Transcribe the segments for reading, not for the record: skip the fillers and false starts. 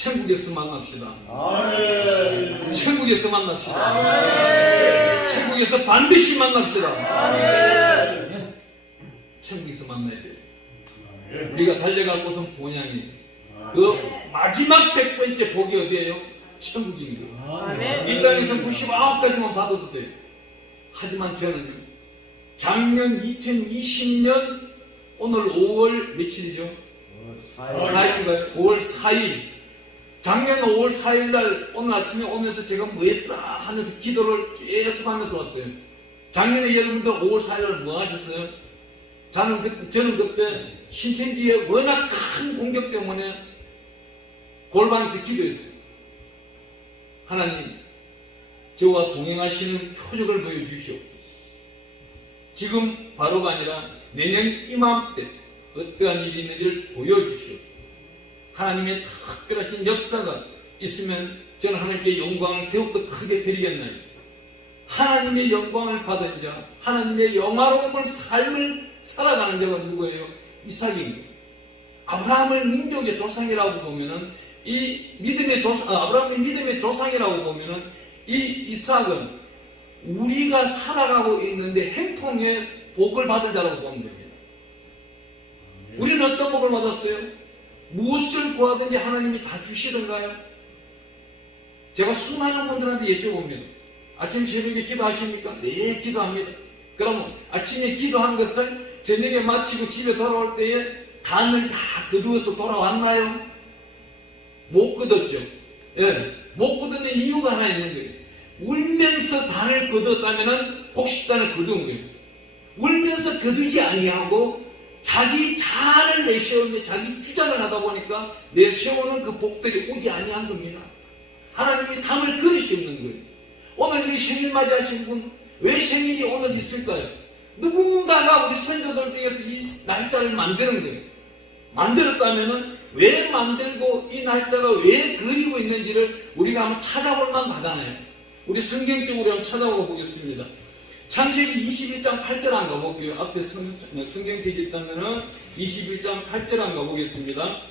천국에서 만납시다. 아멘. 천국에서 만납시다. 아멘. 천국에서 반드시 만납시다. 아멘. 천국에서 만나야 돼요. 우리가 달려갈 곳은 본향이에요. 그 마지막 100번째 복이 어디예요? 천국인 거예요. 이 땅에서 99가지만 받아도 돼요. 하지만 저는요, 작년 2020년 오늘 5월 며칠이죠? 4일인가요? 5월 4일. 작년 5월 4일 날 오늘 아침에 오면서 제가 뭐 했더라 하면서 기도를 계속 하면서 왔어요. 작년에 여러분들 5월 4일 날 뭐 하셨어요? 저는 그때 신천지의 워낙 큰 공격 때문에 골방에서 기도했어요. 하나님, 저와 동행하시는 표적을 보여주시옵소서. 지금 바로가 아니라 내년 이맘때 어떠한 일이 있는지를 보여주시옵소서. 하나님의 특별하신 역사가 있으면 저는 하나님께 영광을 더욱더 크게 드리겠나요? 하나님의 영광을 받은 자, 하나님의 영화로움을 삶을 살아가는 자가 누구예요? 이삭입니다. 아브라함을 민족의 조상이라고 보면은 이 믿음의 아브라함의 믿음의 조상이라고 보면은 이 이삭은 우리가 살아가고 있는데 행통의 복을 받은 자라고 보면 됩니다. 우리는 어떤 복을 받았어요? 무엇을 구하든지 하나님이 다 주시던가요? 제가 수많은 분들한테 여쭤봅니다. 아침 새벽에 기도하십니까? 네, 기도합니다. 그러면 아침에 기도한 것을 저녁에 마치고 집에 돌아올 때에 단을 다 거두어서 돌아왔나요? 못 거뒀죠. 예, 못 거두는 이유가 하나 있는 거예요. 울면서 단을 거두었다면 곡식단을 거두은 거예요. 울면서 거두지 아니하고 자기 자아를 내세우며 자기 주장을 하다 보니까 내세우는 그 복들이 오지 아니한 겁니다. 하나님이 담을 그릇이 없는 거예요. 오늘 이 생일 맞이하신 분, 왜 생일이 오늘 있을까요? 누군가가 우리 선조들 중에서 이 날짜를 만드는 거예요. 만들었다면은 왜 만들고 이 날짜가 왜 그리고 있는지를 우리가 한번 찾아볼 만 하잖아요. 우리 성경적으로 한번 찾아보고 보겠습니다. 창세기 21장 8절 한번 가볼게요. 앞에 성경책이 있다면은 21장 8절 한번 가보겠습니다.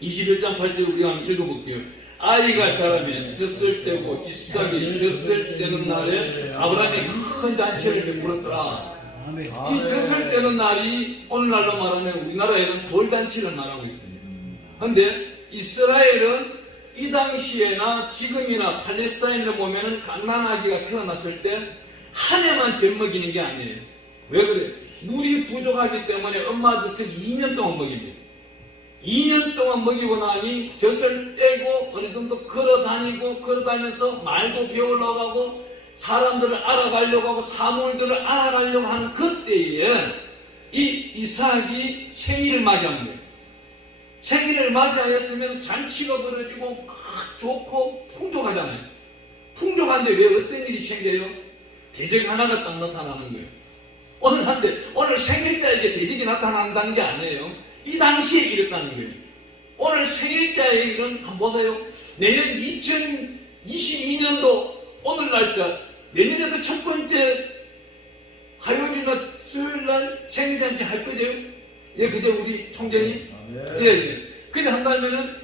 21장 8절 우리가 한번 읽어볼게요. 아이가 자라면 젖을 때고 이삭이 젖을 때는 날에 아브라함이 큰 잔치를 베풀었더라. 이 젖을 때는 날이 오늘날로 말하면 우리나라에는 돌잔치를 말하고 있습니다. 그런데 이스라엘은 이 당시에나 지금이나 팔레스타인을 보면은 갓난아기가 태어났을 때 한 해만 젖 먹이는 게 아니에요. 왜 그래? 물이 부족하기 때문에 엄마 젖을 2년 동안 먹입니다. 2년 동안 먹이고 나니 젖을 떼고 어느 정도 걸어다니면서 말도 배우려고 하고 사람들을 알아가려고 하고 사물들을 알아가려고 하는 그때에 이 이삭이 생일을 맞이한 거예요. 생일을 맞이하였으면 잔치가 벌어지고 막 좋고 풍족하잖아요. 풍족한데 왜 어떤 일이 생겨요? 대적이 하나가 딱 나타나는 거예요. 오늘 생일자에게 대적이 나타난다는 게 아니에요. 이 당시에 이랬다는 거예요. 오늘 생일자의 일은 한번 보세요. 내년 2022년도 오늘 날짜, 내년에도 첫 번째 화요일이나 수요일날 생일잔치 할 거죠? 예, 그죠, 우리 총재님? 예. 그래 한다면은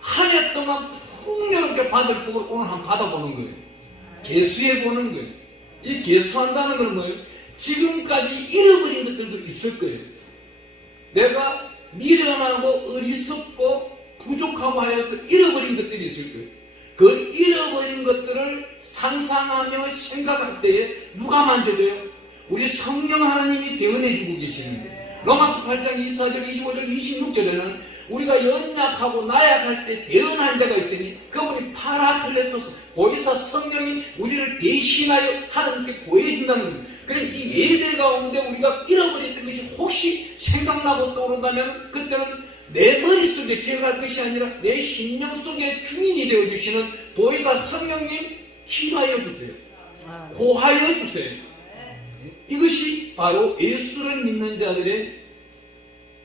한 해 동안 풍요롭게 받을 복을 오늘 한번 받아보는 거예요. 개수해 보는 거예요. 이 개수한다는 건 뭐예요? 지금까지 잃어버린 것들도 있을 거예요. 내가 미련하고 어리석고 부족하고 하여서 잃어버린 것들이 있을 거예요. 그 잃어버린 것들을 상상하며 생각할 때에 누가 만져줘요? 우리 성령 하나님이 대언해주고 계시는 거예요. 로마서 8장 24절, 25절, 26절에는 우리가 연약하고 나약할 때 대언한 자가 있으니 그분이 파라클레토스, 보이사 성령이 우리를 대신하여 하나님께 구해준다는 거예요. 그럼 이 예배 가운데 우리가 잃어버렸던 것이 혹시 생각나고 떠오른다면 그때는 내 머릿속에 기억할 것이 아니라 내 심령 속에 주인이 되어주시는 보이사 성령님 기도하여 주세요. 고하여 주세요. 이것이 바로 예수를 믿는 자들의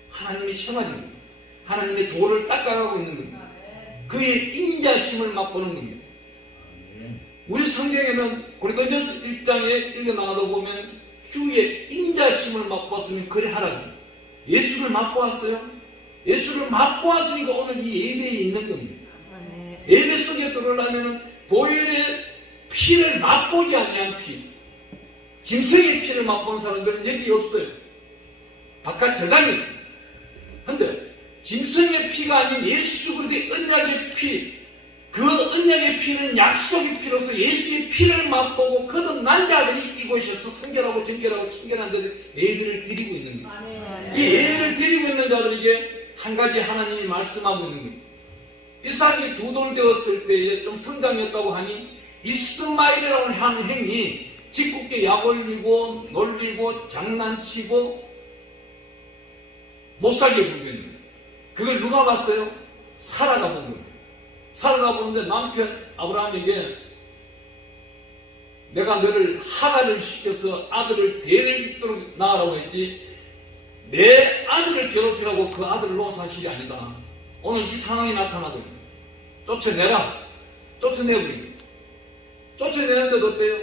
하나님의 생활입니다. 하나님의 도를 닦아가고 있는 겁니다. 그의 인자심을 맛보는 겁니다. 우리 성경에는 고린도전서 1장에 읽어나가다 보면 주의 인자심을 맛봤으면 그래 하라고 합니다. 예수를 맛보았어요? 예수를 맛보았으니까 오늘 이 예배에 있는 겁니다. 예배 속에 들어오려면 보혈의 피를 맛보지 아니한 피, 짐승의 피를 맛본 사람들은 여기 없어요. 바깥 저장에 있어요. 근데 짐승의 피가 아닌 예수 그리스도의 언약의 피, 그 언약의 피는 약속의 피로서 예수의 피를 맛보고 거듭난 자들이 이곳에서 성결하고 정결하고 청결한 자들 예배를 드리고 있는 거예요. 이 예배를 드리고 있는 자들에게 한 가지 하나님이 말씀하고 있는 거예요. 이삭이 두 돌 되었을 때에 좀 성장했다고 하니 이스마엘이라고 하는 행이 짓궂게 약 올리고 놀리고 장난치고 못 살게 굴고 있는 거예요. 그걸 누가 봤어요? 사라가 본 거예요. 사라가 보는데 남편 아브라함에게 내가 너를 하가를 시켜서 아들을 대를 잇도록 낳으라고 했지 내 아들을 괴롭히라고 그 아들을 놓은 사실이 아니다. 오늘 이 상황이 나타나고 있는 거예요. 쫓아내라. 쫓아내버리고 쫓아내는데도 어때요?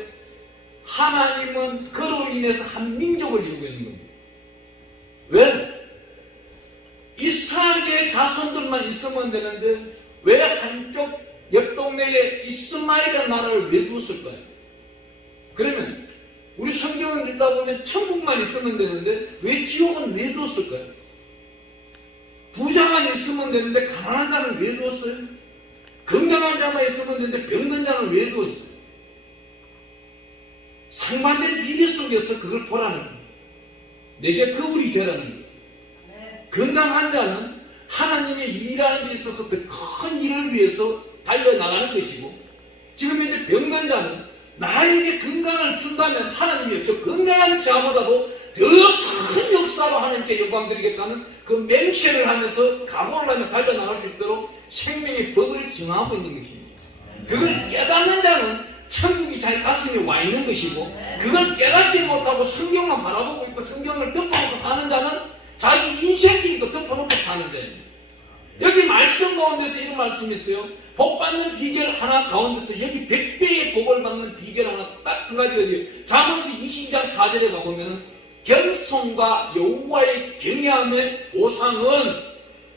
하나님은 그로 인해서 한 민족을 이루고 있는 겁니다. 왜? 이삭의 자손들만 있으면 되는데 왜 한쪽 옆 동네에 이스마엘의 나라를 왜 두었을까요? 그러면 우리 성경을 읽다 보면 천국만 있으면 되는데 왜 지옥은 왜 두었을까요? 부자만 있으면 되는데 가난한 자는 왜 두었어요? 건강한 자만 있으면 되는데 병든 자는 왜 두었어요? 상반된 비례 속에서 그걸 보라는 거예요. 내게 거울이 되라는 거예요. 건강한 자는 하나님의 일하는 데 있어서 그 큰 일을 위해서 달려나가는 것이고 지금 이제 병든 자는 나에게 건강을 준다면 하나님이 저 건강한 자보다도 더 큰 역사로 하나님께 영광 드리겠다는 그 맹세를 하면서 각오를 하며 달려나갈 수 있도록 생명의 법을 정하고 있는 것입니다. 그걸 깨닫는 자는 천국이 자기 가슴에 와 있는 것이고 그걸 깨닫지 못하고 성경만 바라보고 있고 성경을 덮어놓고 사는 자는 자기 인생길도 덮어놓고 사는 자입니다. 여기 말씀 가운데서 이런 말씀이 있어요. 복 받는 비결 하나 가운데서 여기 100배의 복을 받는 비결 하나 딱 한 가지 어디에요? 잠언서 20장 4절에 가보면은 겸손과 여호와의 경외함의 보상은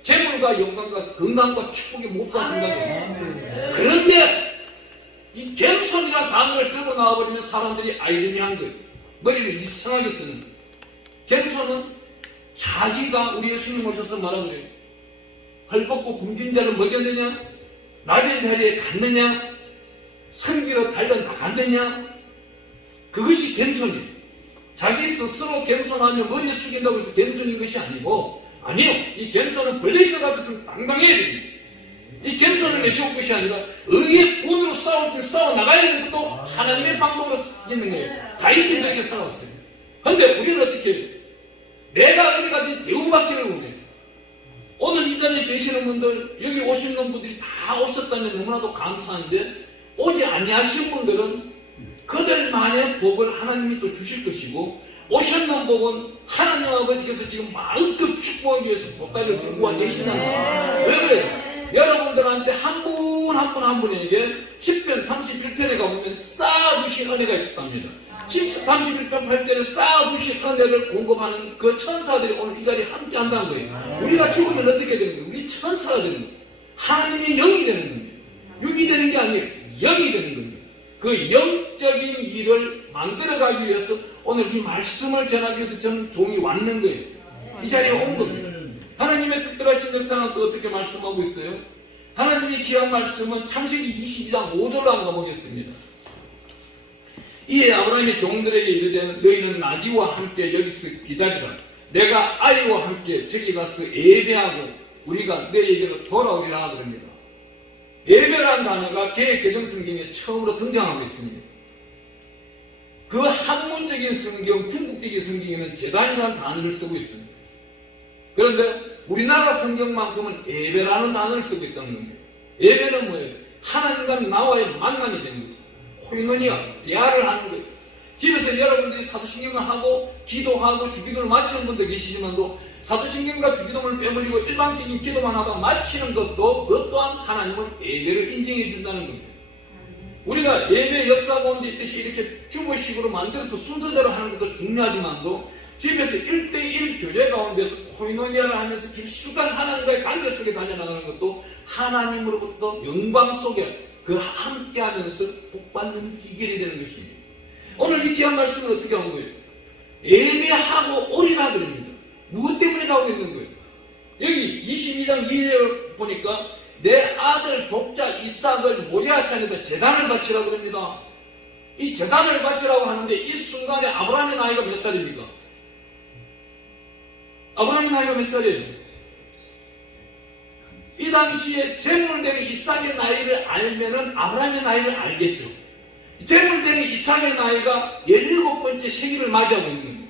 재물과 영광과 건강과 축복의 모두가 된다고요. 그런데 이 겸손이라는 단어를 들고 나와버리면 사람들이 아이러니한 거예요. 머리를 이상하게 쓰는 거예요. 겸손은 자기가 우리 예수님 오셔서 말하거든요. 헐벗고 굶긴 자를 먹였느냐? 낮은 자리에 갔느냐? 성기로 달려나갔느냐? 그것이 겸손이에요. 자기 스스로 겸손하면 머리 숙인다고 해서 겸손인 것이 아니고 아니요. 이 겸손은 블레셋 앞에서 당당해야 됩니다. 이 겸손을 내세울 것이 아니라 의의 본으로 싸울 때 싸워 나가야 되는 것도 하나님의 방법으로 있는 거예요. 다윗이 그렇게 살아왔어요. 그런데 우리는 어떻게 해요? 내가 어디까지 대우받기를 원해요. 오늘 이 자리에 계시는 분들, 여기 오시는 분들이 다 오셨다면 너무나도 감사한데 오지 아니하신 분들은 그들만의 복을 하나님이 또 주실 것이고 오셨는 복은 하나님 아버지께서 지금 마음껏 축복하기 위해서 복다리를 들고 와 계신다는 거예요. 왜 그래요? 여러분들한테 한 분 한 분에게 10편 31편에 가보면 쌓아두신 은혜가 있답니다. 31편 8절에 쌓아두신 은혜를 공급하는 그 천사들이 오늘 이 자리에 함께 한다는 거예요. 우리가 죽으면 어떻게 되는 거예요? 우리 천사가 되는 거예요. 하나님의 영이 되는 겁니다. 육이 되는 게 아니에요. 영이 되는 겁니다. 그 영적인 일을 만들어가기 위해서 오늘 이 말씀을 전하기 위해서 저는 종이 왔는 거예요. 이 자리에 온 겁니다. 하나님의 특별하신 역사는 또 어떻게 말씀하고 있어요? 하나님의 귀한 말씀은 창세기 22장 5절로 한번 가보겠습니다. 이에 아브라함이 종들에게 이르되 너희는 나귀와 함께 여기서 기다리라. 내가 아이와 함께 저기 가서 예배하고 우리가 너희에게로 돌아오리라 그럽니다. 예배라는 단어가 개혁개정성경에 처음으로 등장하고 있습니다. 그 한문적인 성경, 중국적인 성경에는 제단이라는 단어를 쓰고 있습니다. 그런데 우리나라 성경만큼은 예배라는 단어를 쓰고 있다는 겁니다. 예배는 뭐예요? 하나님과 나와의 만남이 되는 거죠. 코이노니아, 대화를 하는 거예요. 집에서 여러분들이 사도신경을 하고 기도하고 주기도를 마치는 분들 계시지만도 사도신경과 주기도를 빼버리고 일반적인 기도만 하다 마치는 것도 그것 또한 하나님은 예배를 인정해 준다는 겁니다. 우리가 예배 역사 가운데 있듯이 이렇게 주보식으로 만들어서 순서대로 하는 것도 중요하지만도 집에서 1대1 교제 가운데서 코이노니아를 하면서 깊숙한 하나님과의 관계 속에 달려나가는 것도 하나님으로부터 영광 속에 그 함께하면서 복받는 비결이 되는 것입니다. 오늘 이 귀한 말씀을 어떻게 한 거예요? 예배하고 오리라 그럽니다. 무엇 때문에 가고 있는 거예요? 여기 22장 2절 보니까 내 아들 독자 이삭을 모리아산에다 제단을 바치라고 그럽니다. 이 제단을 바치라고 하는데 이 순간에 아브라함의 나이가 몇 살입니까? 아브라함의 나이가 몇 살이에요? 이 당시에 제물되는 이삭의 나이를 알면은 아브라함의 나이를 알겠죠. 제물되는 이삭의 나이가 17번째 생일을 맞이하고 있는 겁니다.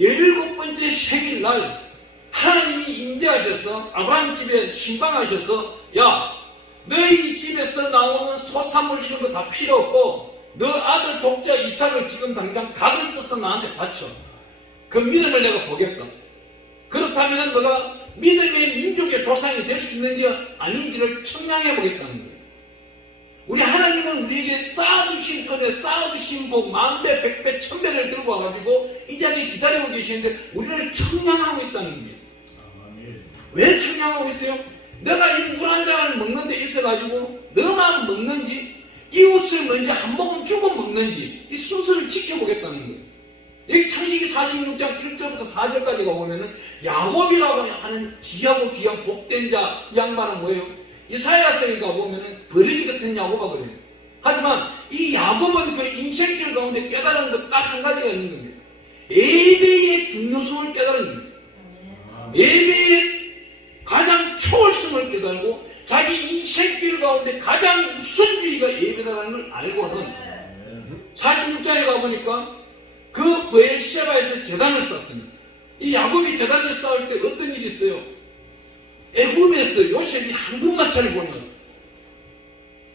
17번째 생일날 하나님이 임재하셔서 아브라함 집에 신방하셔서 야, 너희 집에서 나오는 소산물 이런 거 다 필요 없고 너 아들 독자 이삭을 지금 당장 각을 떠서 나한테 바쳐. 그 믿음을 내가 보겠다. 그렇다면 너가 믿음의 민족의 조상이 될 수 있는지 아닌지를 청량해 보겠다는 거예요. 우리 하나님은 우리에게 쌓아주신 은혜, 쌓아주신 복, 만배, 백배, 천배를 들고 와가지고 이 자리에 기다리고 계시는데 우리를 청량하고 있다는 거예요. 왜 청량하고 있어요? 내가 이 물 한 잔을 먹는 데 있어가지고 너만 먹는지 이웃을 먼저 한 모금 주고 먹는지 이 순서를 지켜보겠다는 거예요. 여기 창세기 46장 1절부터 4절까지 가보면은 야곱이라고 하는 귀하고 귀한 복된 자, 이 양반은 뭐예요? 이사야서에 가보면은 버리지 같은 야곱아 그래요. 하지만 이 야곱은 그 인생길 가운데 깨달은 것 딱 한 가지가 있는 겁니다. 예배의 중요성을 깨달은 겁니다. 예배의 가장 초월성을 깨달고 자기 인생길 가운데 가장 우선주의가 예배다라는 걸 알고는 46장에 가보니까 그 브엘시바에서 제단을 쌓습니다. 이 야곱이 제단을 쌓을 때 어떤 일이 있어요? 애굽에서 요셉이 황금마차를 보내왔어요.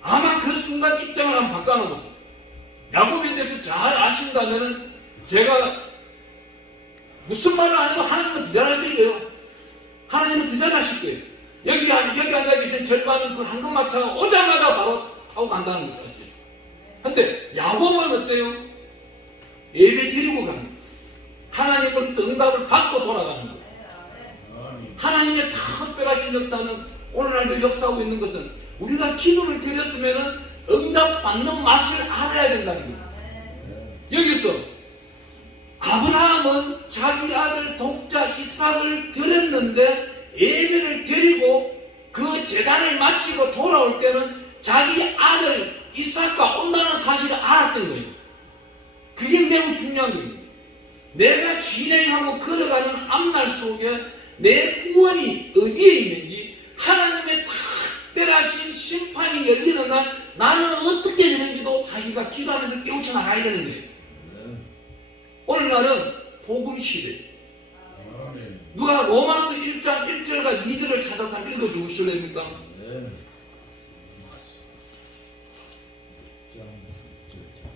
아마 그 순간 입장을 한번 바꿔놓으세요. 야곱에 대해서 잘 아신다면 제가 무슨 말을 안 해도 하나님은 더 잘할 거예요. 하나님은 더 잘하실 거예요. 여기 앉아 계신 절반은 그 황금마차가 오자마자 바로 타고 간다는 것을 아시죠? 근데 야곱은 어때요? 예배 드리고 가는 거예요. 하나님을 응답을 받고 돌아가는 거예요. 하나님의 특별하신 역사는 오늘날도 역사하고 있는 것은 우리가 기도를 드렸으면 응답 받는 맛을 알아야 된다는 거예요. 여기서 아브라함은 자기 아들 독자 이삭을 드렸는데 예배를 드리고 그 제단을 마치고 돌아올 때는 자기 아들 이삭과 온다는 사실을 알았던 거예요. 그게 매우 중요한 거예요. 내가 진행하고 걸어가는 앞날 속에 내 구원이 어디에 있는지 하나님의 특별하신 심판이 열리는 날 나는 어떻게 되는지도 자기가 기도하면서 깨우쳐 나가야 되는 거예요. 오늘날은 복음 시대. 누가 로마서 1장 1절과 2절을 찾아서 한번 읽어주실랍니까?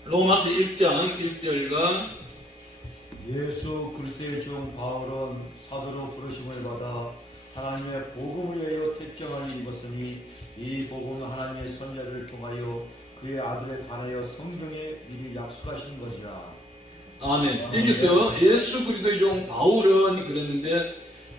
로마서 1장 1절과 예수 그리스도의 종 바울은 사도로 부르심을 받아 하나님의 복음을 위하여 택정을 입었으니 이 복음은 하나님의 선자를 통하여 그의 아들에 관하여 성경에 미리 약속하신 것이라. 아멘. 여기서 예수 그리스도의 종 바울은 그랬는데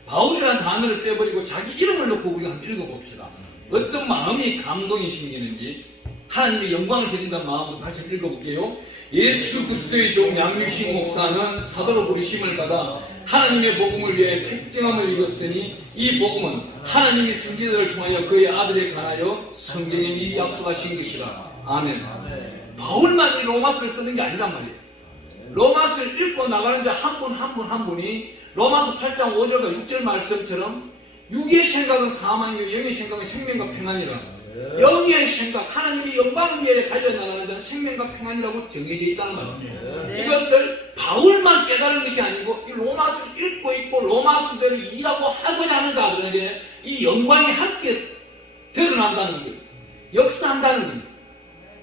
바울이라는 단어를 빼버리고 자기 이름을 놓고 우리가 한번 읽어봅시다. 어떤 마음이 감동이 생기는지 하나님의 영광을 드린다는 마음으로 같이 읽어볼게요. 예수 그리스도의 종 양유식 목사는 사도로 부르심을 받아 하나님의 복음을 위해 택정함을 입었으니 이 복음은 하나님이 선지자를 통하여 그의 아들에 관하여 성경에 미리 약속하신 것이라. 아멘. 바울만이 로마서를 쓰는 게 아니란 말이에요. 로마서를 읽고 나가는 자 한 분 한 분 한 분이 로마서 8장 5절과 6절 말씀처럼 육의 생각은 사망이요 영의 생각은 생명과 평안이라. 영의 생각, 하나님의 영광을 위해 달려나가는 자는 생명과 평안이라고 정해져 있다는 말입니다. 이것을 바울만 깨달은 것이 아니고 이 로마서를 읽고 있고 로마서대로 일하고 하고자 하는 자들에게 이 영광이 함께 드러난다는 거예요. 역사한다는 겁니다.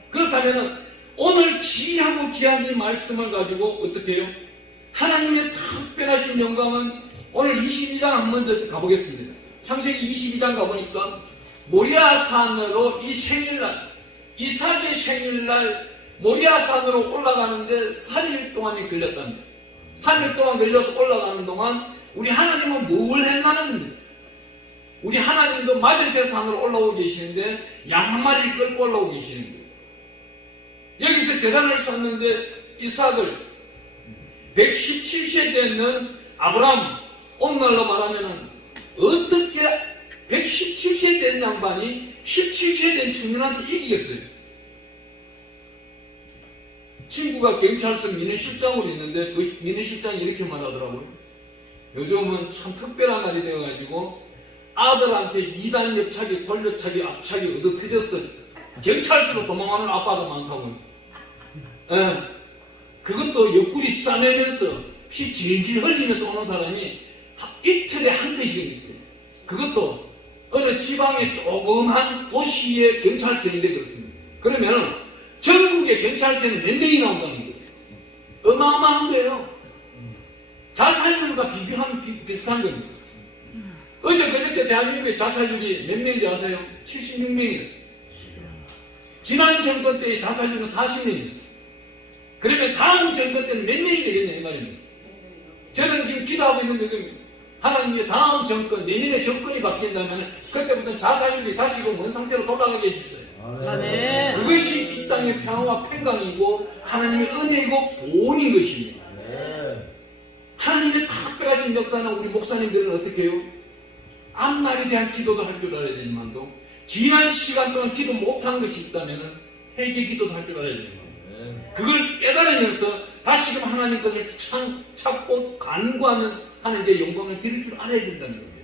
그렇다면 오늘 귀하고 귀한 이 말씀을 가지고 어떻게 해요? 하나님의 특별하신 영광은 오늘 22장 한 번 더 가보겠습니다. 창세기 22장 가보니까 모리아산으로 이 생일날, 이삭의 생일날 모리아산으로 올라가는데 3일 동안이 걸렸답니다. 3일 동안 걸려서 올라가는 동안 우리 하나님은 뭘 했나는 겁니다. 우리 하나님도 맞은편 산으로 올라오고 계시는데 양 한 마리를 끌고 올라오고 계시는 거예요. 여기서 제단을 쌓는데 이삭을 117세 되는 아브라함, 오늘날로 말하면 어떻게 117세 된 양반이 17세 된 청년한테 이기겠어요? 친구가 경찰서 민원실장으로 있는데 그 민원실장이 이렇게 말하더라고요. 요즘은 참 특별한 날이 되어가지고 아들한테 2단 옆차기, 돌려차기, 앞차기 얻어 터졌어. 경찰서로 도망가는 아빠도 많다고요. 그것도 옆구리 싸매면서 피 질질 흘리면서 오는 사람이 이틀에 한 대씩입니다. 그것도 어느 지방의 조그만 도시의 경찰서인데 그렇습니다. 그러면 전국의 경찰서에는 몇 명이 나온다는 거예요. 어마어마한 거예요. 자살률과 비교하면 비슷한 겁니다. 그저께 대한민국의 자살률이 몇 명인지 아세요? 76명이었어요. 지난 정권 때의 자살률은 40명이었어요. 그러면 다음 정권 때는 몇 명이 되겠냐 이 말입니다. 저는 지금 기도하고 있는 것입니다. 하나님의 다음 정권, 내년에 정권이 바뀐다면 그때부터 자살률이 다시금 원 상태로 돌아가게 해주세요. 아멘. 그것이 이 땅의 평화와 평강이고 하나님의 은혜이고 보온인 것입니다. 하나님의 특별하신 역사는 우리 목사님들은 어떻게 해요? 앞날에 대한 기도도 할 줄 알아야 되지만도 지난 시간 동안 기도 못한 것이 있다면 회개 기도도 할 줄 알아야 됩니다. 그걸 깨달으면서 다시금 하나님 것을 찾고 간구하는 하나님의 영광을 드릴 줄 알아야 된다는 겁니다.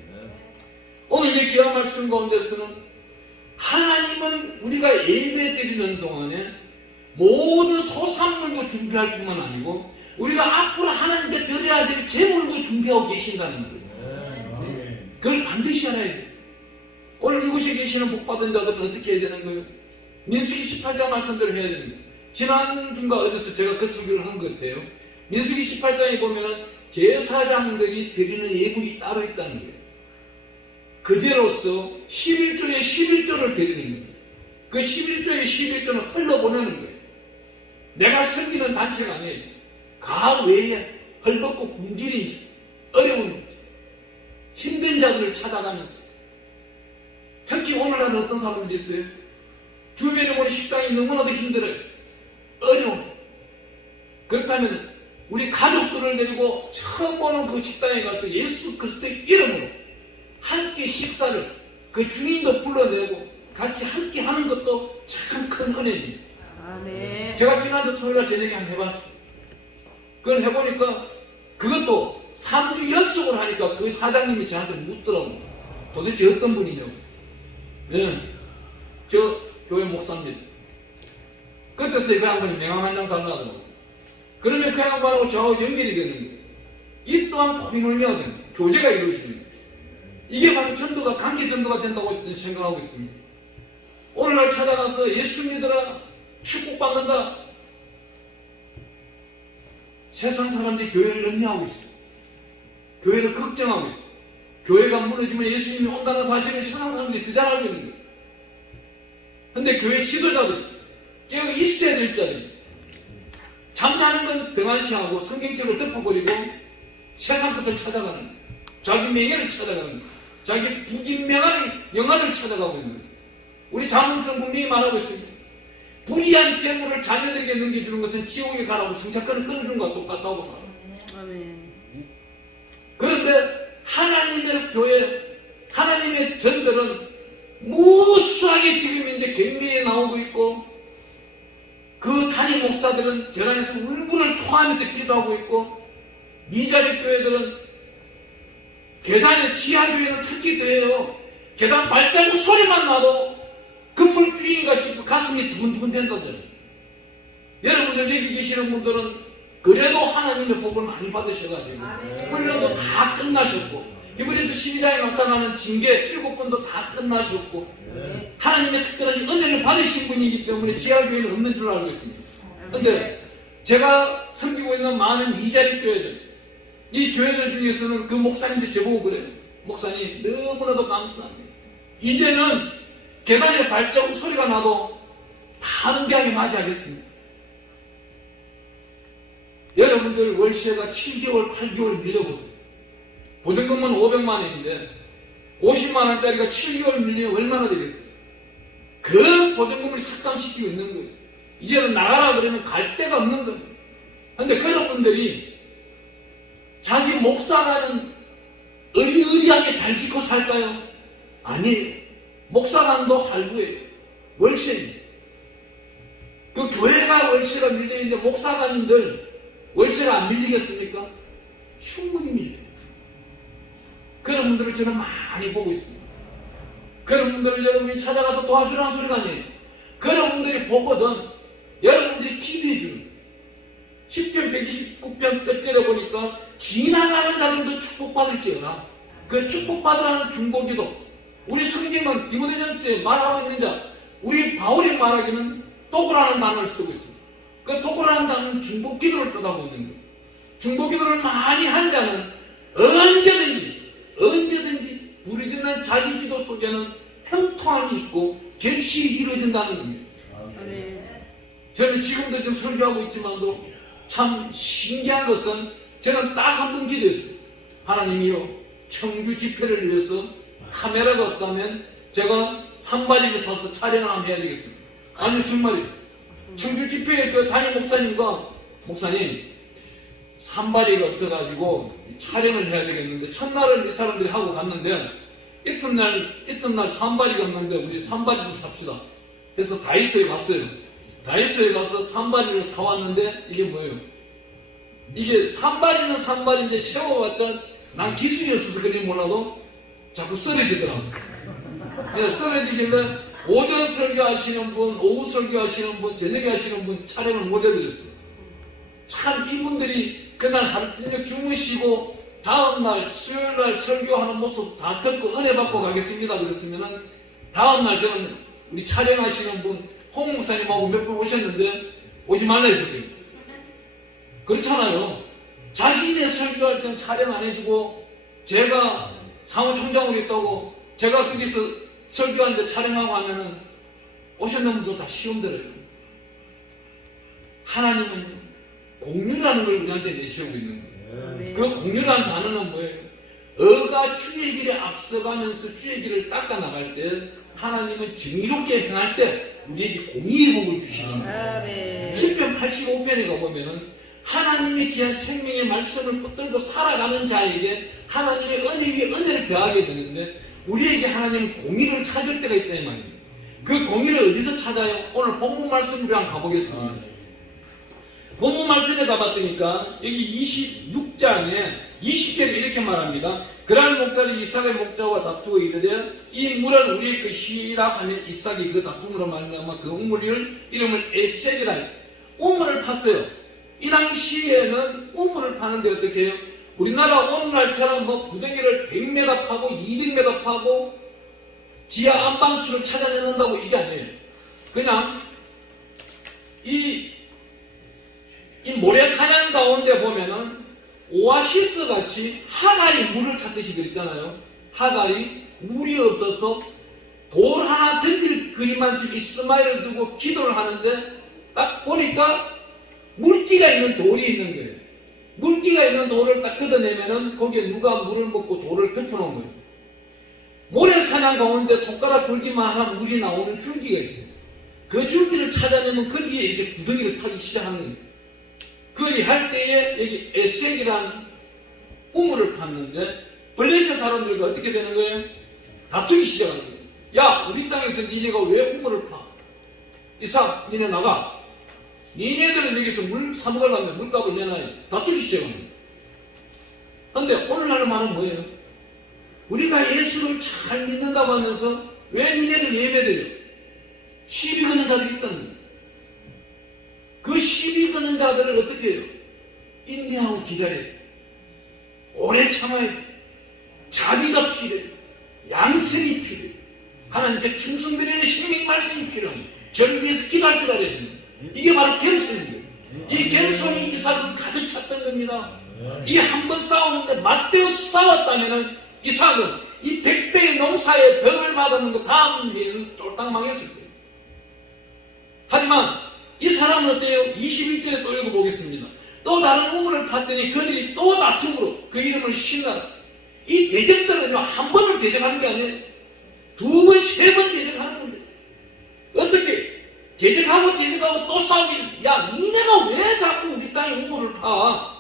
오늘 이 귀한 말씀 가운데서는 하나님은 우리가 예배 드리는 동안에 모든 소산물도 준비할 뿐만 아니고 우리가 앞으로 하나님께 드려야 될 재물도 준비하고 계신다는 거예요. 그걸 반드시 알아야 돼요. 오늘 이곳에 계시는 복받은 자들은 어떻게 해야 되는 거예요? 민수기 18장 말씀대로 해야 됩니다. 지난주인가 어디서 제가 그 설교를 한 것 같아요. 민수기 18장에 보면은 제사장들이 드리는 예물이 따로 있다는 거예요. 그제로서 11조에 11조를 드리는 거예요. 그 11조에 11조는 흘러보내는 거예요. 내가 섬기는 단체가 아니에요. 가을 외에 헐벗고 굶주린 어려운 힘든 자들을 찾아가면서 특히 오늘날은 어떤 사람들이 있어요? 주변에 보는 식당이 너무나도 힘들어요. 어려워. 그렇다면 우리 가족들을 데리고 처음 보는 그 식당에 가서 예수 그리스도의 이름으로 함께 식사를 그 주인도 불러내고 같이 함께 하는 것도 참 큰 은혜입니다. 아멘. 제가 지난주 토요일날 저녁에 한번 해봤어요. 그걸 해보니까 그것도 3주 연속을 하니까 그 사장님이 저한테 묻더라고요. 도대체 어떤 분이냐고. 예, 저 교회 목사입니다. 그때서 그 양반이 명함 한 장 달라고. 그러면 그 양반하고 저하고 연결이 되는 거예요. 이 또한 코인을 메야 됩니다. 교제가 이루어지는 거예요. 이게 바로 전도가 관계 전도가 된다고 생각하고 있습니다. 오늘날 찾아가서 예수 믿어라, 축복받는다. 세상 사람들이 교회를 염려하고 있어요. 교회를 걱정하고 있어요. 교회가 무너지면 예수님이 온다는 사실을 세상 사람들이 더 잘 알고 있는 거예요. 근데 교회 지도자들, 깨어 있어야 될 자들이 잠자는 건 등한시하고 성경책을 덮어버리고 세상 것을 찾아가는 거예요. 자기 명예를 찾아가는 거예요. 자기 부귀명화를 영화를 찾아가고 있는 거예요. 우리 자문스러운 분명히 말하고 있습니다. 불의한 재물을 자녀들에게 넘겨주는 것은 지옥에 가라고 승차권을 끊어주는 것과 똑같다고 말합니다. 아멘. 그런데 하나님의 교회, 하나님의 전들은 무수하게 지금 이제 경매에 나오고 있고 그 단임 목사들은 재단에서 울분을 토하면서 기도하고 있고 미자립 교회들은 계단에 지하교회는 특기도 해요. 계단 발자국 소리만 나도 건물주인인가 싶고 가슴이 두근두근 된다잖아요. 여러분들 여기 계시는 분들은 그래도 하나님의 복을 많이 받으셔가지고 훈련도 다 끝나셨고 이번에서 12장에 나타나는 징계 7번도 다 끝나셨고 하나님의 특별하신 은혜를 받으신 분이기 때문에 지하교회는 없는 줄로 알고 있습니다. 그런데 제가 섬기고 있는 많은 미자립 교회들, 이 교회들 중에서는 그 목사님들 저보고 그래요. 목사님 너무나도 감사합니다. 이제는 계단에 발자국 소리가 나도 담대하게 맞이하겠습니다. 여러분들 월세가 7개월, 8개월 밀려보세요. 보증금은 500만 원인데 50만 원짜리가 7개월 밀리면 얼마나 되겠어요? 그 보증금을 삭감시키고 있는 거예요. 이제는 나가라 그러면 갈 데가 없는 거예요. 그런데 그런 분들이 자기 목사가는 의리의리하게 잘 짓고 살까요? 아니에요. 목사관도 할부예요. 월세입니다. 그 교회가 월세가 밀려있는데 목사관인들 월세가 안 밀리겠습니까? 충분히 밀려요. 그런 분들을 저는 많이 보고 있습니다. 그런 분들을 여러분이 찾아가서 도와주라는 소리가 아니에요. 그런 분들이 보거든 여러분들이 기도해 주는 거예요. 10편 129편 끝절에 보니까 지나가는 자들도 축복받을지어다. 그 축복받으라는 중보기도 우리 성경은 디모데전서에 말하고 있는 자 우리 바울이 말하기는 도구라는 단어를 쓰고 있습니다. 그 도구라는 단어는 중보기도를 떠다보고 있는 거예요. 중보기도를 많이 한 자는 언제든지 부르짖는 자기 기도 속에는 형통함이 있고 결실이 이루어진다는 겁니다. 저는 지금도 좀 설교하고 있지만도 참 신기한 것은 저는 딱 한 번 기도했어요. 하나님이요 청주 집회를 위해서 카메라가 없다면 제가 산발이를 사서 촬영을 한번 해야 되겠습니다. 아니 정말이에요. 청주 집회에 그 담임 목사님과 목사님 산발이가 없어가지고 촬영을 해야 되겠는데 첫날은 이 사람들이 하고 갔는데 이튿날 산발이가 없는데 우리 산발이 좀 삽시다. 그래서 다이소에 갔어요. 다이소에 가서 산발이를 사왔는데 이게 뭐예요? 이게 산발이는 산발인데 세워봤자 난 기술이 없어서 그런지 몰라도 자꾸 썰어지더라고. 썰어지길래 오전 설교하시는 분, 오후 설교하시는 분, 저녁에 하시는 분 촬영을 못 해드렸어요. 참 이분들이 그날 하루 저녁 주무시고 다음날 수요일날 설교하는 모습 다 듣고 은혜 받고 가겠습니다 그랬으면은 다음날 저는 우리 촬영하시는 분 홍 목사님하고 몇 분 오셨는데 오지 말라 했었대요. 그렇잖아요. 자기네 설교할 때는 촬영 안 해주고 제가 사무총장으로 있다고 제가 거기서 설교하는데 촬영하고 하면은 오셨는 분도 다 시험 들어요. 하나님은 공유라는 걸 우리한테 내세우고 있는 거예요. 그 공유라는 단어는 뭐예요? 어가 주의 길에 앞서가면서 주의 길을 닦아 나갈 때 하나님은 정의롭게 행할 때 우리에게 공의의 복을 주시는 거예요. 10편 85편에 가보면은 하나님의 귀한 생명의 말씀을 붙들고 살아가는 자에게 하나님의 은혜 위에 은혜를 더하게 되는데 우리에게 하나님은 공의를 찾을 때가 있다 이 말입니다. 그 공의를 어디서 찾아요? 오늘 본문 말씀으로 한번 가보겠습니다. 본문 말씀에 가봤더니까 여기 26장에 20절에 이렇게 말합니다. 그러한 목자를 이삭의 목자와 다투고 이르되 이 물은 우리의 것이라 하며 이삭이 그 다툼으로 말미암아 그 우물을 이름을 에색이라 했다. 우물을 팠어요. 이 당시에는 우물을 파는데 어떻게 해요? 우리나라 오늘날처럼 뭐 구덩이를 100m 파고 200m 파고 지하 안반수를 찾아내는다고 이게 아니에요. 그냥 이 모래사냥 가운데 보면은 오아시스 같이 하갈이 물을 찾듯이 그랬잖아요. 하갈이 물이 없어서 돌 하나 던질 그림만 지금 이스마엘을 두고 기도를 하는데 딱 보니까 물기가 있는 돌이 있는 거예요. 물기가 있는 돌을 딱 걷어내면은 거기에 누가 물을 먹고 돌을 덮어놓은 거예요. 모래사냥 가운데 손가락 돌기만 하면 물이 나오는 줄기가 있어요. 그 줄기를 찾아내면 거기에 이렇게 구덩이를 파기 시작하는 거예요. 그리 할 때에 여기 에색이라는 우물을 팠는데 블레셋 사람들과 어떻게 되는 거예요? 다투기 시작하는 거예요. 야 우리 땅에서 니네가 왜 우물을 파? 이삭 니네 나가. 니네들은 여기서 물 사먹으려면 물값을 내놔야 다투기 시작하는 거예요. 그런데 오늘날 말은 뭐예요? 우리가 예수를 잘 믿는다고 하면서 왜 니네들 예배드려? 시비 거는 자들이 있다는 거예요. 그 시비 거는 자들을 어떻게 해요? 인내하고 기다려요. 오래 참아야 돼요. 자비가 필요해요. 양심이 필요해요. 하나님께 충성드리는 신명의 말씀이 필요합니다. 저를 위해서 기다려야 됩니다. 이게 바로 겸손입니다. 이 겸손이 이삭은 가득 찼던 겁니다. 이 한 번 싸우는데 맞대어서 싸웠다면은 이삭은 이 100배의 농사에 벌을 받았는 거 다음 해에는 쫄딱 망했을 거예요. 하지만 이 사람은 어때요? 21절에 또 읽어보겠습니다. 또 다른 우물을 팠더니 그들이 또 다툼으로 그 이름을 신나라. 이 대적들은요, 한 번을 대적하는 게 아니에요. 두 번, 세 번 대적하는 겁니다. 어떻게? 대적하고 또 싸우기. 야, 니네가 왜 자꾸 우리 땅에 우물을 파?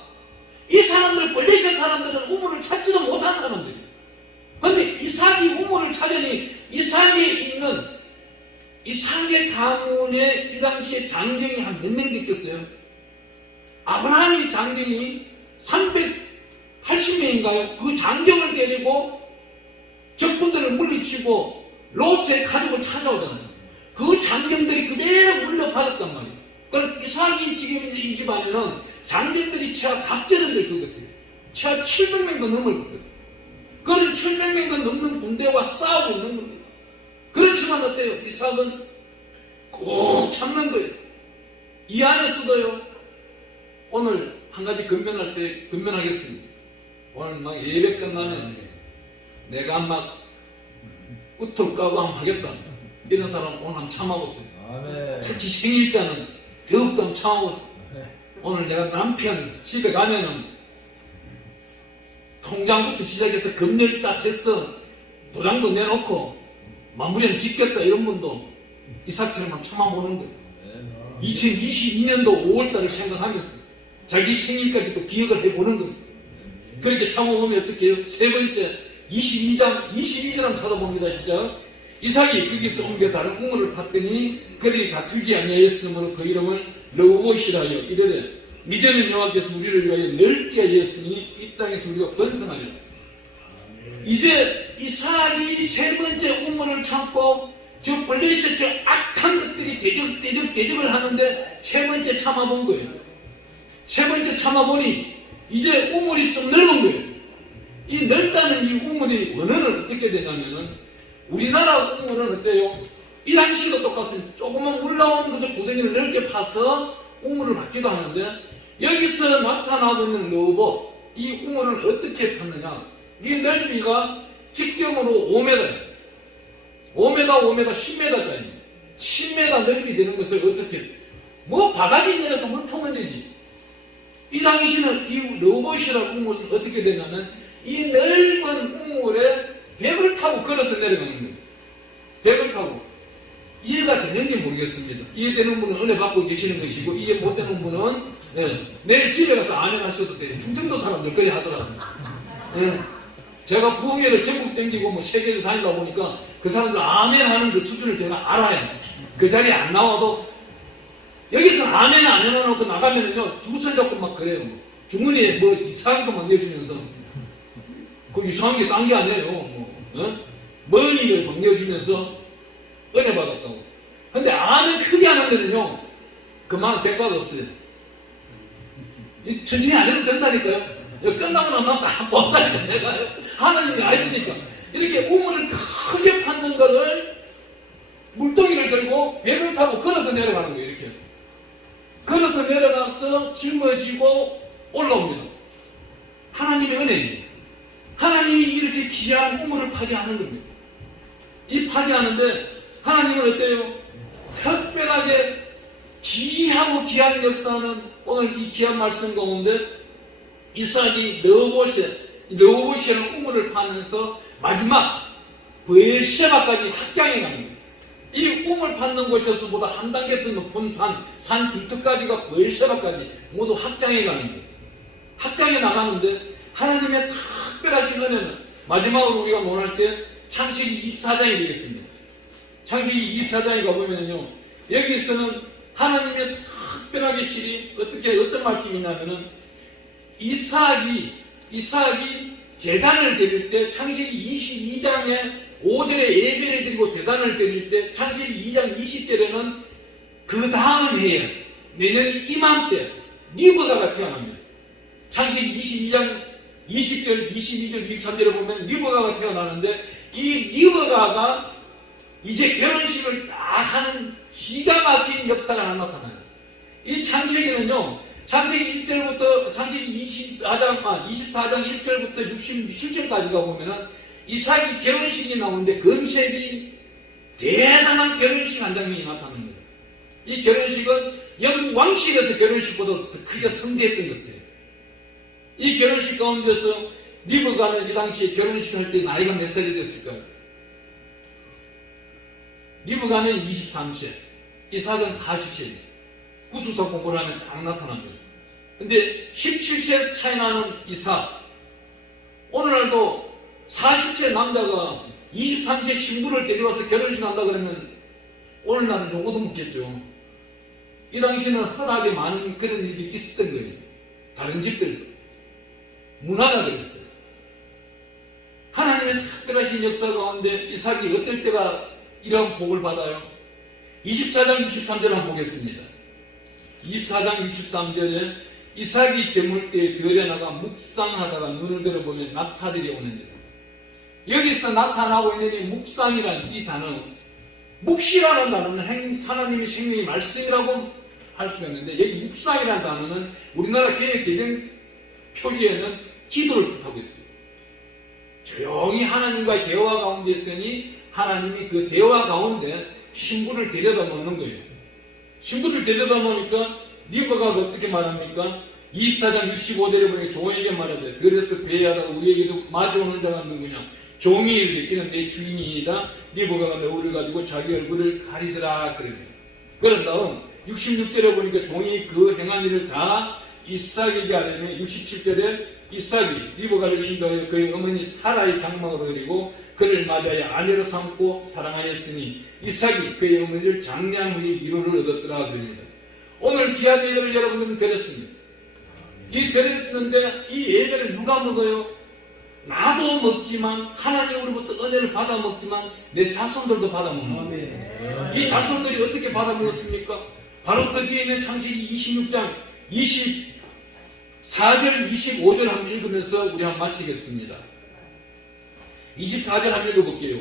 이 사람들, 블레셋 사람들은 우물을 찾지도 못한 사람들이에요. 근데 이삭이 우물을 찾으니 이삭의 가문에 이 당시에 장정이 한 몇 명 됐겠어요? 아브라함의 장정이 380명인가요? 그 장정을 데리고 적군들을 물리치고 롯의 가족을 찾아오잖아요. 그 장정들이 그대로 물려받았단 말이에요. 그럼 이삭이 지금 이 집안에는 장정들이 최하 각제는 될 것 같아요. 최하 700명도 넘을 것 같아요. 그런 700명도 넘는 군대와 싸우고 있는 겁니다. 그렇지만 어때요? 이삭은 꼭 참는 거예요. 이 안에서도요, 오늘 한 가지 건면할 때 건면하겠습니다. 오늘 막 예배 끝나면 내가 막 우뚝 까고 한번 하겠다. 이런 사람 오늘 한번 참아보세요. 특히 생일자는 더욱더 한번 참아보세요. 오늘 내가 남편 집에 가면은 통장부터 시작해서 금열 딱 했어. 도장도 내놓고 마무리는 짓겠다. 이런 분도 이삭처럼 한번 참아보는 거예요. 2022년도 5월달을 생각하면서 자기 생일까지도 기억을 해보는 거예요. 그렇게 참아보면 어떻게 해요? 세 번째 22장 한번 찾아봅니다. 시작. 이삭이 거기서 옮겨 다른 우물을 팠더니 그들이 다투지 아니하였으므로 그 이름을 르호봇이라 하여 이르되 이제는 여호와께서 우리를 위하여 넓게 하였으니 이 땅에서 우리가 번성하려. 이제 이삭이 세 번째 우물을 참고 저 블레셋 저 악한 것들이 대적을 하는데 세 번째 참아본 거예요. 세 번째 참아보니 이제 우물이 좀 넓은 거예요. 이 넓다는 이 우물이 원어는 어떻게 되냐면은 우리나라 우물은 어때요? 이 당시도 똑같습니다. 조그만 물 나오는 것을 구덩이를 넓게 파서 우물을 받기도 하는데 여기서 나타나고 있는 르호봇, 이 우물을 어떻게 팠느냐? 이 넓이가 직경으로 5m, 10m짜리 10m 넓이 되는 것을 어떻게, 바가지 내려서 물 퍼면 되지. 이 당시는 이 르호봇이라는 우물은 어떻게 되냐면 이 넓은 우물에 벽을 타고 걸어서 내려가는 거예요. 벽을 타고. 이해가 되는지 모르겠습니다. 이해되는 분은 은혜 받고 계시는 것이고, 이해 못되는 분은 내일 집에 가서 아멘 하셔도 돼요. 충청도 사람들 그래 하더라고요. 제가 부흥회를 전국 땡기고 세계를 다니다 보니까 그 사람들 아멘 하는 그 수준을 제가 알아요. 그 자리에 안 나와도 여기서 아멘 안 해놓고 나가면은요, 두 손 잡고 막 그래요. 주머니에 이상한 것만 내주면서 그 이상한 게 딴 게 아니에요. 머니를 막 내주면서 은혜 받았다고. 근데 아멘 크게 하는 데는요, 그만한 대가가 없어요. 천천히 안 해도 된다니까요. 끝나고 나면 다 본다니까. 내가 하나님이 아시니까 이렇게 우물을 크게 팠는 거를 물동이를 들고 배를 타고 걸어서 내려가는 거예요. 이렇게 걸어서 내려가서 짊어지고 올라옵니다. 하나님의 은혜입니다. 하나님이 이렇게 귀한 우물을 파게 하는 겁니다. 이 파게 하는데 하나님은 어때요? 특별하게 귀하고 귀한 역사는 오늘 이 귀한 말씀 가운데 이삭이 르호봇이라는 우물을 파면서 마지막 브에르시바까지 확장해 갑니다. 이 우물 파는 곳에서보다 한 단계 더 높은 산 뒤끝까지가 브에르시바까지 모두 확장해 가는 거예요. 확장해 나가는데 하나님의 특별하신 은혜는 마지막으로 우리가 논할 때 창세기 24장이 되겠습니다. 창세기 24장에 가보면요, 여기서는 하나님의 특별하게 실이 어떤 말씀이 있냐면은 이삭이 제단을 드릴 때 창세기 22장에 5절에 예배를 드리고 제단을 드릴 때 창세기 2장 20절에는 그 다음 해에 내년 이맘때 리브가가 태어납니다. 창세기 22장 20절, 22절, 23절에 보면 리브가가 태어나는데 이 리브가가 이제 결혼식을 딱 하는 기가 막힌 역사가 하나 나타나요. 이 창세기는요, 창세기 1절부터 창세기 24장 1절부터 67절까지가 보면은 이삭이 결혼식이 나오는데 금색이 대단한 결혼식 한 장면이 나타납니다. 이 결혼식은 영국 왕실에서 결혼식보다 더 크게 성대했던 것 같아요. 이 결혼식 가운데서 리버가는 이 당시에 결혼식 할 때 나이가 몇 살이 됐을까요? 리버가는 23세, 이삭은 40세. 구수사 공부를 하면 딱 나타납니다. 근데 17세 차이 나는 이삭, 오늘날도 40세 남자가 23세 신부를 데려와서 결혼식 한다 그러면 오늘날은 누구도 묻겠죠. 이 당시에는 흔하게 많은 그런 일들이 있었던 거예요. 다른 집들도. 문화가 그랬어요. 하나님의 특별하신 역사 가운데 이삭이 어떨 때가 이런 복을 받아요? 24장 63절 한번 보겠습니다. 24장 63절에 이삭이 저물 때 들에 나가 묵상하다가 눈을 들어보면 낙타들이 오는데, 여기서 나타나고 있는 이 묵상이라는 이 단어, 묵시라는 단어는 하나님의 생명의 말씀이라고 할 수가 있는데, 여기 묵상이라는 단어는 우리나라 개혁 개정 표지에는 기도를 뜻하고 있어요. 조용히 하나님과의 대화 가운데 있으니 하나님이 그 대화 가운데 신부를 데려다 놓는 거예요. 신부를 데려다 놓으니까 리버가 어떻게 말합니까? 24장 65절에 보니 종에게 말하되 그래서 배회하다가 우리에게도 마주오는 자가 누구냐? 종이 이르되 이는 내 주인이다. 리버가 너울을 가지고 자기 얼굴을 가리더라 그럽니다. 그런 다음 66절에 보니까 종이 그 행한 일을 다 이삭에게 하려면 67절에 이삭이 리버가를 인도하여 그의 어머니 사라의 장막으로 그리고 그를 맞아야 아내로 삼고 사랑하였으니 이삭이 그의 어머니를 장래한 후에 위로를 얻었더라 그럽니다. 오늘 귀한 예배를 여러분들은 드렸습니다. 이 드렸는데 이 예배를 누가 먹어요? 나도 먹지만 하나님으로부터 은혜를 받아 먹지만 내 자손들도 받아 먹는 거예요. 이 자손들이 어떻게 받아 먹었습니까? 바로 그 뒤에 있는 창세기 26장 24절 25절 한번 읽으면서 우리 한번 마치겠습니다. 24절 한번 읽어볼게요.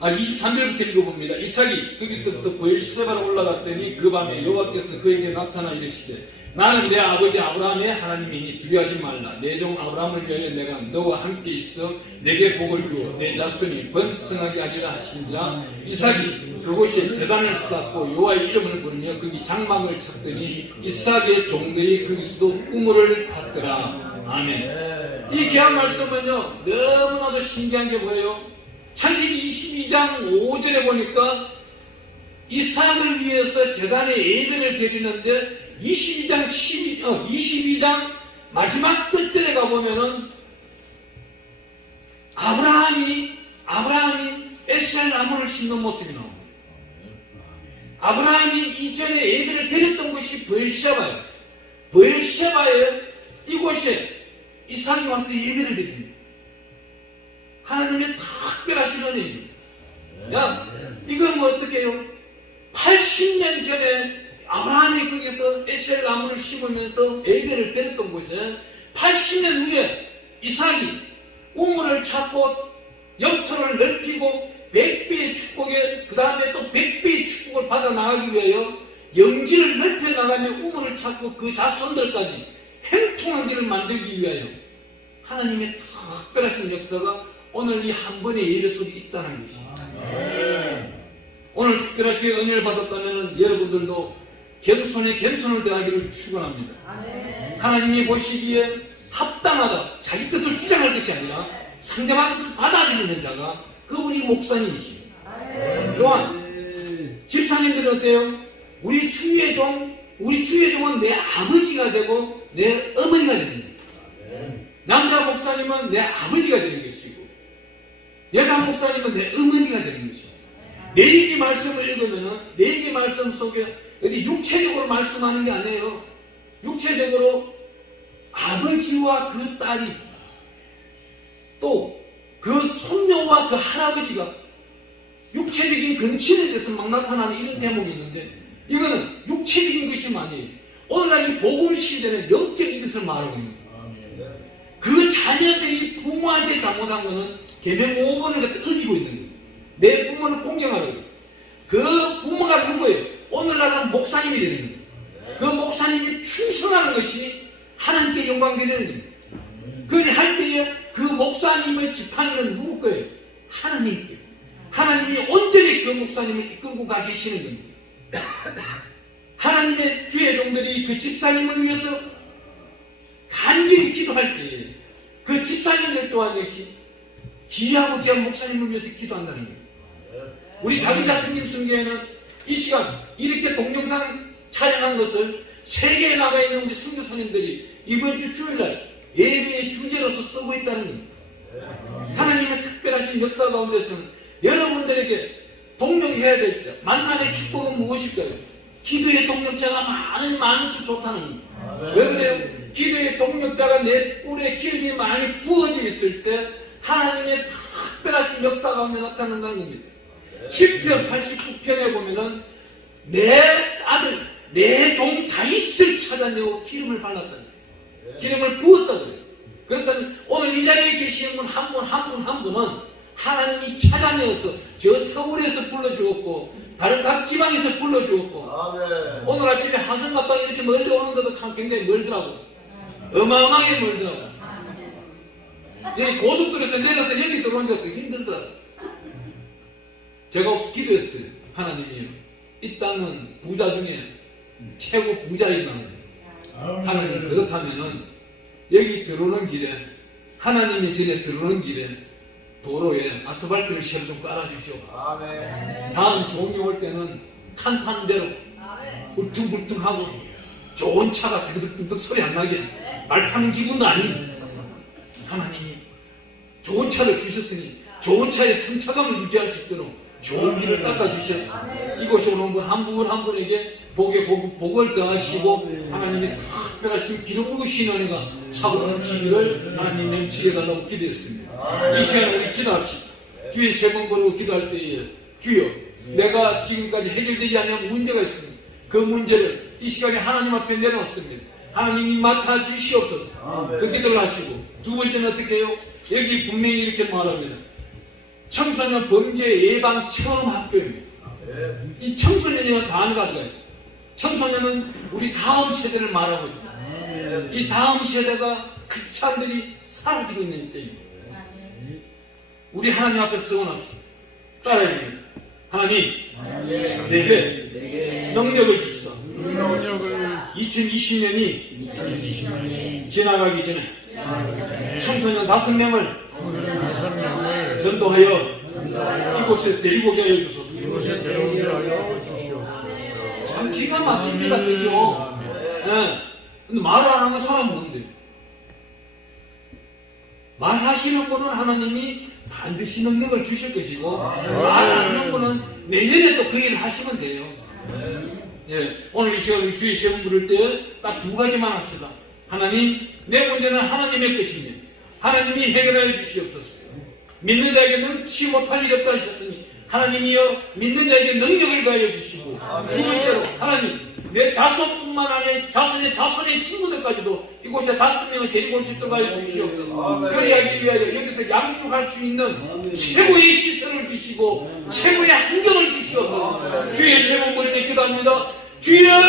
23절부터 읽어봅니다. 이삭이 거기서부터 브엘세바로 올라갔더니 그 밤에 여호와께서 그에게 나타나 이르시되 나는 내 아버지 아브라함의 하나님이니 두려워하지 말라. 내 종 아브라함을 위하여 내가 너와 함께 있어 내게 복을 주어 내 자손이 번성하게 하리라 하신지라. 이삭이 그곳에 제단을 쌓고 여호와의 이름을 부르며 거기 장막을 쳤더니 이삭의 종들이 거기서도 우물을 팠더라. 아멘. 이 귀한 말씀은요 너무나도 신기한 게 뭐예요? 창세기 22장 5절에 보니까 이삭을 위해서 제단에 예배를 드리는데 22장 마지막 끝절에 가보면은 아브라함이 에셀 나무를 심는 모습이 나옵니다. 아브라함이 이전에 예배를 드렸던 곳이 브엘셰바예요. 브엘셰바에 이곳에 이삭이 와서 예배를 드립니다. 하나님의 특별하신 은혜입니다. 야, 이건 뭐 어떻게 해요? 80년 전에 아브라함이 거기서 에셀 나무를 심으면서 예배를 드렸던 곳에 80년 후에 이삭이 우물을 찾고 영토를 넓히고 100배의 축복에 그 다음에 또 100배의 축복을 받아 나가기 위하여 영지를 넓혀 나가며 우물을 찾고 그 자손들까지 행통한 길을 만들기 위하여 하나님의 특별하신 역사가 오늘 이 한 번의 예배 속에 있다는 것입니다. 오늘 특별하시게 은혜를 받았다면 여러분들도 겸손에 겸손을 더하기를 축원합니다. 하나님이 보시기에 합당하다, 자기 뜻을 주장할 것이 아니라 상대방 뜻을 받아들이는 자가 그분이 목사님이십니다. 또한 집사님들은 어때요? 우리 주의 종은 내 아버지가 되고 내 어머니가 됩니다. 남자 목사님은 내 아버지가 되는 것이고 여자 목사님은 내 어머니가 되는 것입니다. 레위기 말씀을 읽으면은 레위기 말씀 속에 어디 육체적으로 말씀하는 게 아니에요. 육체적으로 아버지와 그 딸이 또 그 손녀와 그 할아버지가 육체적인 근친에 대해서 막 나타나는 이런 대목이 있는데 이거는 육체적인 것이 아니에요. 오늘날 이 복음 시대는 영적인 것을 말하고 있는 거예요. 그 자녀들이 부모한테 잘못한 거는 계명 5번을 갖다 어기고 있는 거예요. 내 부모를 공경하려고 해요. 그 부모가 누구예요? 오늘날은 목사님이 되는 거예요. 그 목사님이 충성하는 것이 하나님께 영광 되는 겁니다. 그런데 할 때에 그 목사님의 지팡이는 누구 거예요? 하나님 거예요. 하나님이 온전히 그 목사님을 이끌고 가 계시는 겁니다. 하나님의 주의 종들이 그 집사님을 위해서 간절히 기도할 때에 그 집사님들 또한 역시 귀하고 귀한 목사님을 위해서 기도한다는 거예요. 우리 자기자신님 순교회는 이 시간 이렇게 동영상 촬영한 것을 세계에 나가 있는 우리 선교사님들이 이번 주 주일날 예배의 주제로서 쓰고 있다는 겁니다. 하나님의 특별하신 역사 가운데서는 여러분들에게 동력해야 될 자, 만남의 축복은 무엇일까요? 기도의 동력자가 많을수록 좋다는 겁니다. 왜 그래요? 기도의 동력자가 내 뿔에 기름이 많이 부어져 있을 때 하나님의 특별하신 역사 가운데 나타난다는 겁니다. 10편 89편에 보면은 내 아들 내 종 다윗을 찾아내고 기름을 발랐다는 거예요. 기름을 부었다고 해요. 그렇다면 오늘 이 자리에 계시는 분 한 분 한 분은 하나님이 찾아내어서 저 서울에서 불러주었고 다른 각 지방에서 불러주었고 오늘 아침에 하성 갔다가 이렇게 멀리 오는데도 참 굉장히 멀더라고. 어마어마하게 멀더라고. 여기 고속도로에서 내려서 여기 들어오는 것도 힘들더라고. 제가 기도했어요. 하나님이요, 이 땅은 부자 중에 최고 부자인 나라예요. 하나님, 그렇다면은 여기 들어오는 길에, 하나님이 전에 들어오는 길에 도로에 아스팔트를 새로 좀 깔아주시옵소서. 다음 종이 올 때는 탄탄대로 울퉁불퉁하고 좋은 차가 드득드득 소리 안 나게 말 타는 기분도 아니고 하나님이 좋은 차를 주셨으니 좋은 차의 승차감을 유지할 수 있도록 좋은 길을 닦아주셔서 이곳에 오는 분 한 분 한 분에게 복을 더하시고 하나님의 특별하신 기름 부으신 은혜가 차고 넘치기를 하나님 넘치게 해달라고 기도했습니다. 이 시간에 우리 기도합시다. 주의 세 번 부르고 기도할 때에 주여, 내가 지금까지 해결되지 않는 문제가 있습니다. 그 문제를 이 시간에 하나님 앞에 내놓습니다. 하나님이 맡아 주시옵소서. 그 기도를 하시고 두 번째는 어떻게 해요? 여기 분명히 이렇게 말합니다. 청소년 범죄 예방 체험 학교입니다. 이 청소년이라는 단어가 들어가 있어요. 청소년은 우리 다음 세대를 말하고 있습니다. 이 다음 세대가 크리스찬들이 사라지고 있는 때입니다. 우리 하나님 앞에 서원합시다. 따라해봅니다. 하나님, 내게 능력을 주시사 2020년이 지나가기 전에 청소년 5명을 전도하여 이곳에 데리고 오게 하여 주소서. 참 기가 막힙니다. 그죠? 예. 근데 말을 안 하는 사람은 뭔데? 말하시는 분은 하나님이 반드시 능력을 주실 것이고 말 안 하는 분은 내년에 또 그 일을 하시면 돼요. 예. 오늘 이 시간에 주의 시험 부를 때 딱 두 가지만 합시다. 하나님, 내 문제는 하나님의 것이며 하나님이 해결하여 주시옵소서. 믿는 자에게 능치 못할 일이 없다 하셨으니 하나님이여 믿는 자에게 능력을 가하여 주시고 두 번째로 하나님, 내 자손뿐만 아니라 자손의 친구들까지도 이곳에 5명을 데리고 올 수 있도록 하여 주시옵소서. 그리하기 위하여 여기서 양육할 수 있는 최고의 시설을 주시고 최고의 환경을 주시옵소서. 주의 세번 부르며 기도합니다. 주여!